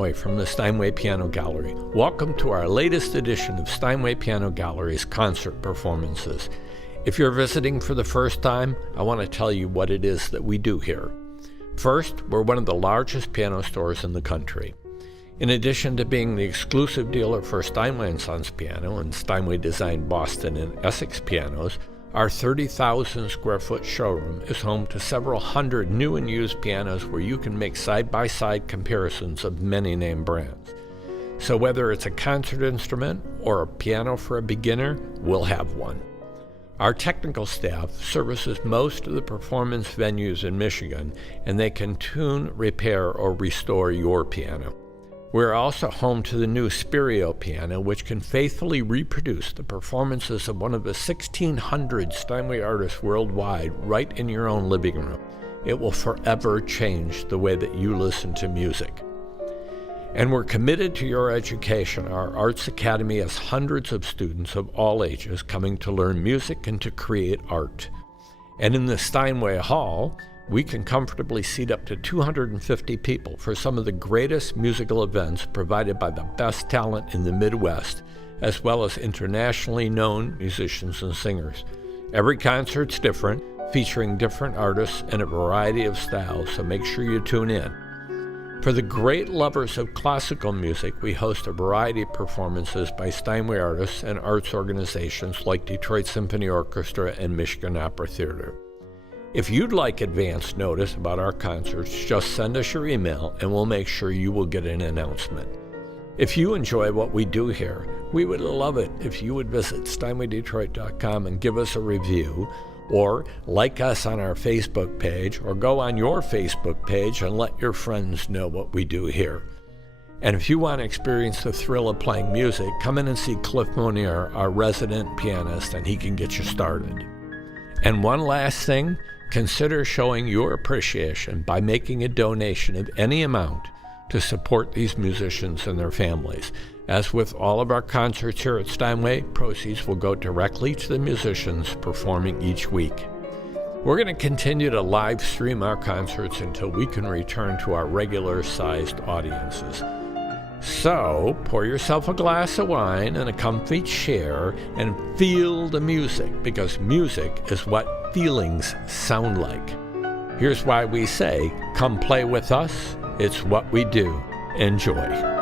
From the Steinway Piano Gallery. Welcome to our latest edition of Steinway Piano Gallery's concert performances. If you're visiting for the first time, I want to tell you what it is that we do here. First, we're one of the largest piano stores in the country. In addition to being the exclusive dealer for Steinway & Sons piano and Steinway designed Boston and Essex pianos, our 30,000 square foot showroom is home to several hundred new and used pianos where you can make side-by-side comparisons of many name brands. So whether it's a concert instrument or a piano for a beginner, we'll have one. Our technical staff services most of the performance venues in Michigan, and they can tune, repair, or restore your piano. We're also home to the new Spirio piano, which can faithfully reproduce the performances of one of the 1,600 Steinway artists worldwide right in your own living room. It will forever change the way that you listen to music. And we're committed to your education. Our Arts Academy has hundreds of students of all ages coming to learn music and to create art. And in the Steinway Hall, we can comfortably seat up to 250 people for some of the greatest musical events provided by the best talent in the Midwest, as well as internationally known musicians and singers. Every concert's different, featuring different artists and a variety of styles, so make sure you tune in. For the great lovers of classical music, we host a variety of performances by Steinway artists and arts organizations like Detroit Symphony Orchestra and Michigan Opera Theater. If you'd like advance notice about our concerts, just send us your email and we'll make sure you will get an announcement. If you enjoy what we do here, we would love it if you would visit steinwaydetroit.com and give us a review, or like us on our Facebook page, or go on your Facebook page and let your friends know what we do here. And if you want to experience the thrill of playing music, come in and see Cliff Monier, our resident pianist, and he can get you started. And one last thing, consider showing your appreciation by making a donation of any amount to support these musicians and their families. As with all of our concerts here at Steinway, proceeds will go directly to the musicians performing each week. We're going to continue to live stream our concerts until we can return to our regular-sized audiences. So, pour yourself a glass of wine and a comfy chair and feel the music, because music is what feelings sound like. Here's why we say, come play with us. It's what we do. Enjoy.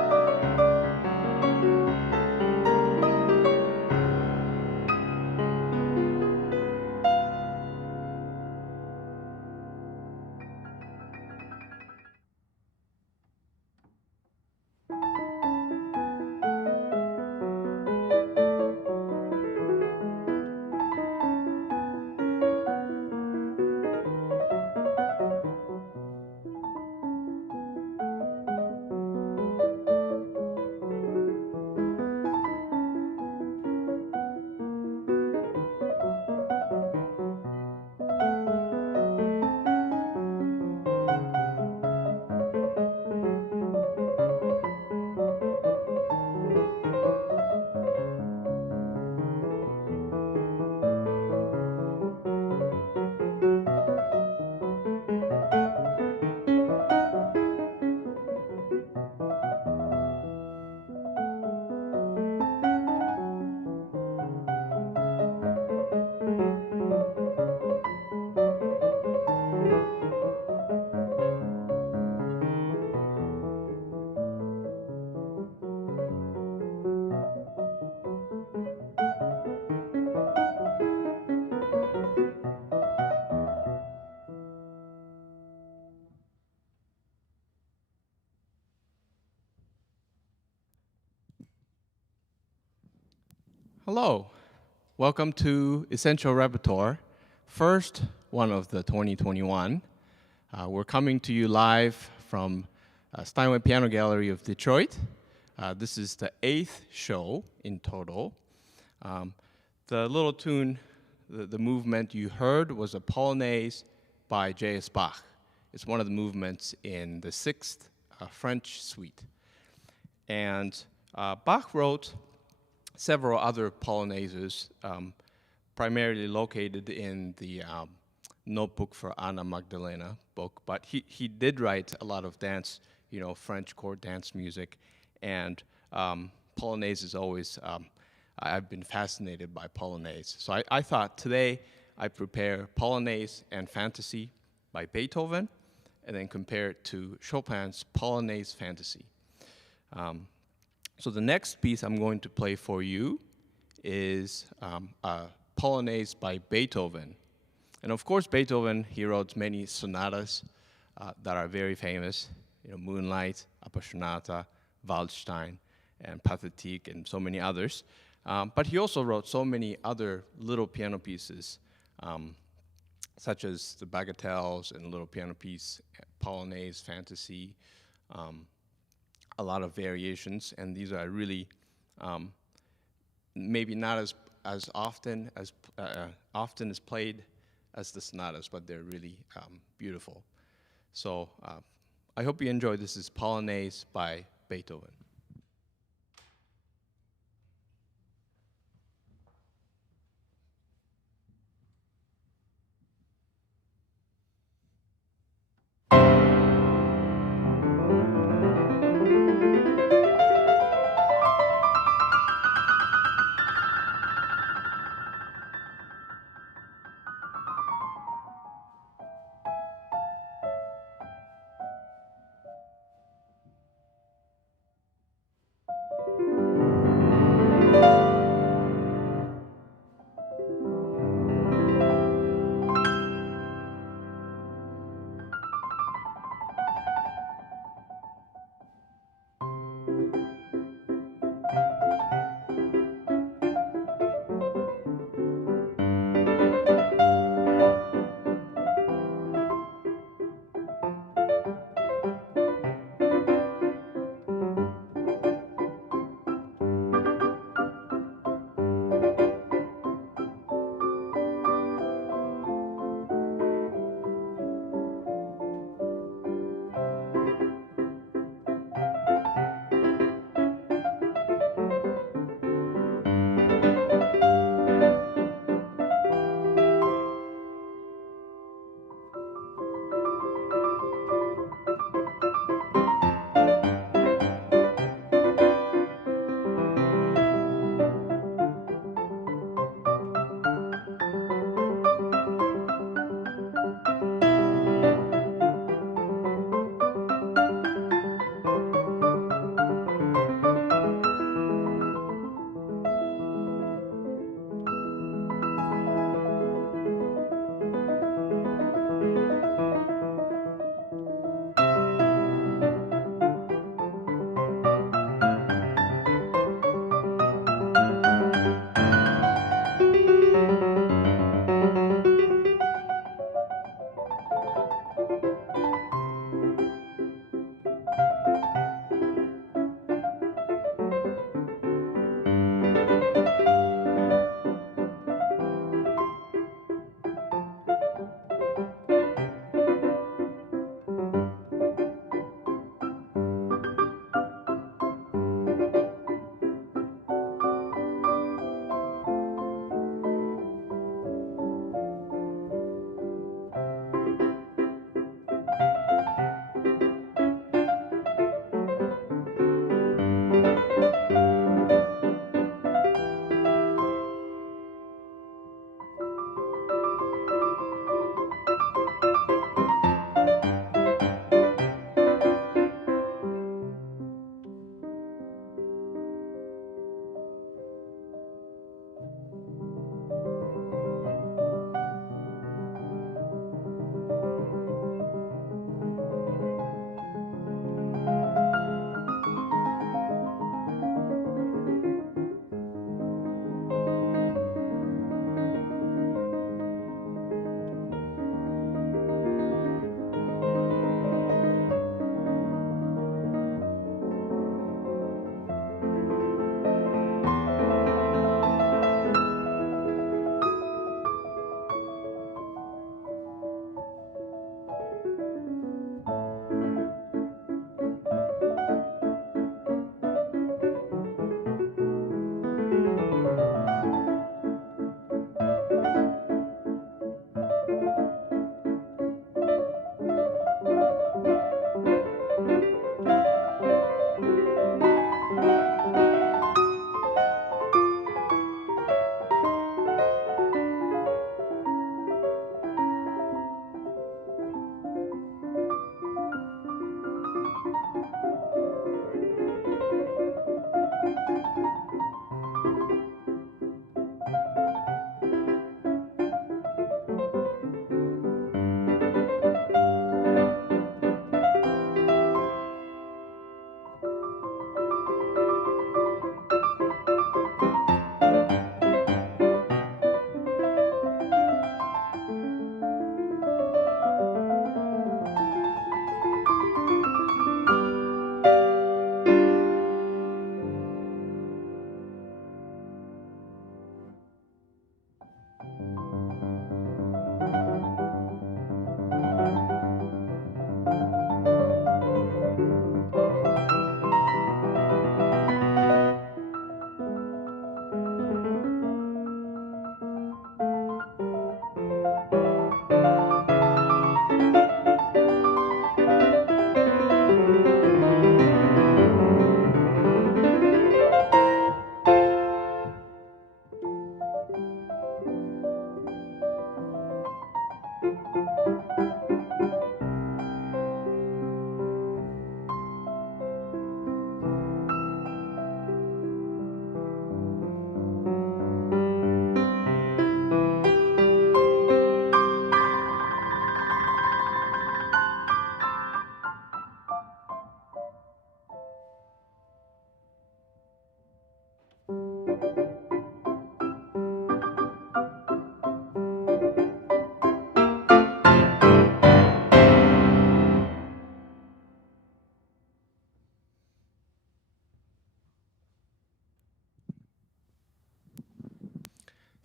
Hello, welcome to Essential Repertoire, first one of the 2021. We're coming to you live from Steinway Piano Gallery of Detroit. This is the 8th show in total. The little tune, the movement you heard was a Polonaise by J.S. Bach. It's one of the movements in the 6th French suite. And Bach wrote several other Polonaises, primarily located in the Notebook for Anna Magdalena book, but he did write a lot of dance French court dance music, and Polonaise is always, I've been fascinated by Polonaise. So I thought today I'd prepare Polonaise and Fantasy by Beethoven, and then compare it to Chopin's Polonaise Fantasy. So the next piece I'm going to play for you is a Polonaise by Beethoven. And of course, Beethoven, he wrote many sonatas that are very famous, Moonlight, Appassionata, Waldstein, and Pathétique, and so many others. But he also wrote so many other little piano pieces, such as the Bagatelles and Little Piano Piece, Polonaise, Fantasy, a lot of variations, and these are really maybe not as often as played as the sonatas, but they're really beautiful. So I hope you enjoy. This is Polonaise by Beethoven.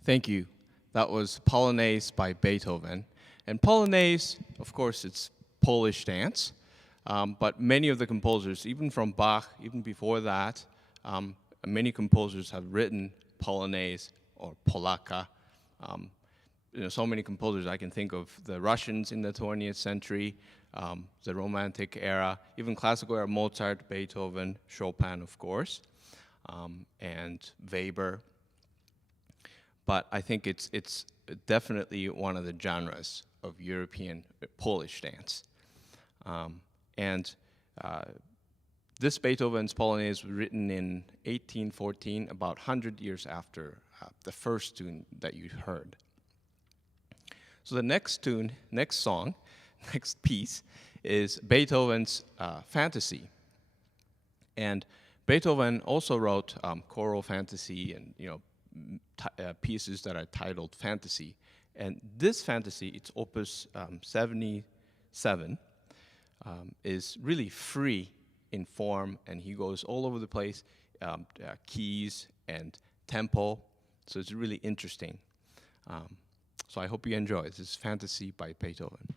Thank you. That was Polonaise by Beethoven. And Polonaise, of course, it's Polish dance, but many of the composers, even from Bach, even before that, many composers have written Polonaise or Polaka. So many composers I can think of, the Russians in the 20th century, the Romantic era, even classical era, Mozart, Beethoven, Chopin, of course, and Weber. But I think it's definitely one of the genres of European Polish dance. This Beethoven's Polonaise was written in 1814, about 100 years after the first tune that you heard. So the next tune, next song, next piece is Beethoven's Fantasy. And Beethoven also wrote choral fantasy and pieces that are titled fantasy. And this fantasy, it's opus 77, is really free in form, and he goes all over the place, keys and tempo, so it's really interesting. So I hope you enjoy. This is Fantasy by Beethoven.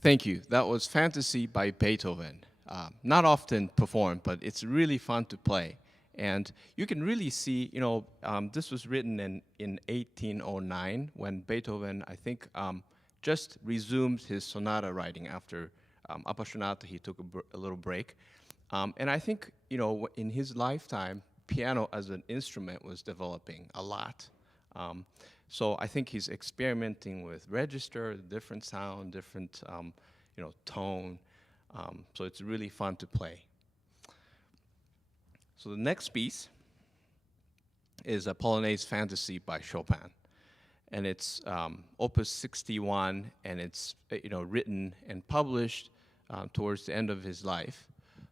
Thank you. That was Fantasy by Beethoven. Not often performed, but it's really fun to play. And you can really see, this was written in 1809 when Beethoven, I think, just resumed his sonata writing after Appassionata. He took a little break. And I think, in his lifetime, piano as an instrument was developing a lot. So I think he's experimenting with register, different sound, different tone. So it's really fun to play. So the next piece is a Polonaise Fantasy by Chopin. And it's Opus 61, and it's written and published towards the end of his life.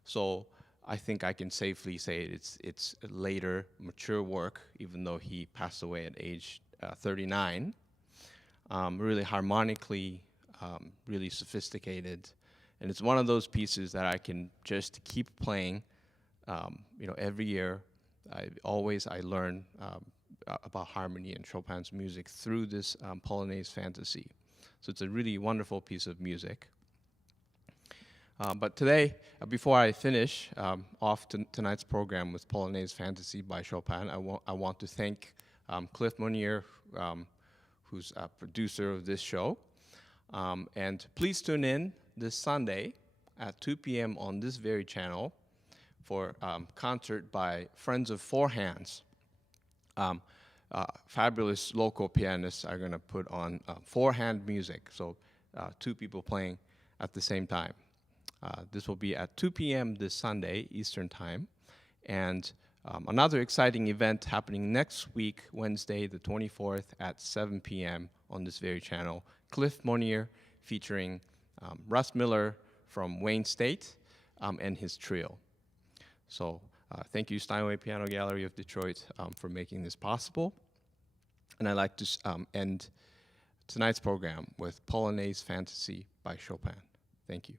So I think I can safely say it's a later, mature work, even though he passed away at age 39. Really harmonically, really sophisticated. And it's one of those pieces that I can just keep playing, every year. I learn about harmony and Chopin's music through this Polonaise Fantasy. So it's a really wonderful piece of music. But today, before I finish off tonight's program with Polonaise Fantasy by Chopin, I want to thank Cliff Monier, who's a producer of this show. And please tune in this Sunday at 2 p.m. on this very channel for concert by Friends of Four Hands. Fabulous local pianists are going to put on four-hand music, so two people playing at the same time. This will be at 2 p.m. this Sunday, Eastern Time. And another exciting event happening next week, Wednesday, the 24th at 7 p.m. on this very channel. Cliff Monier featuring Russ Miller from Wayne State and his trio. So thank you, Steinway Piano Gallery of Detroit, for making this possible. And I'd like to end tonight's program with Polonaise Fantasy by Chopin. Thank you.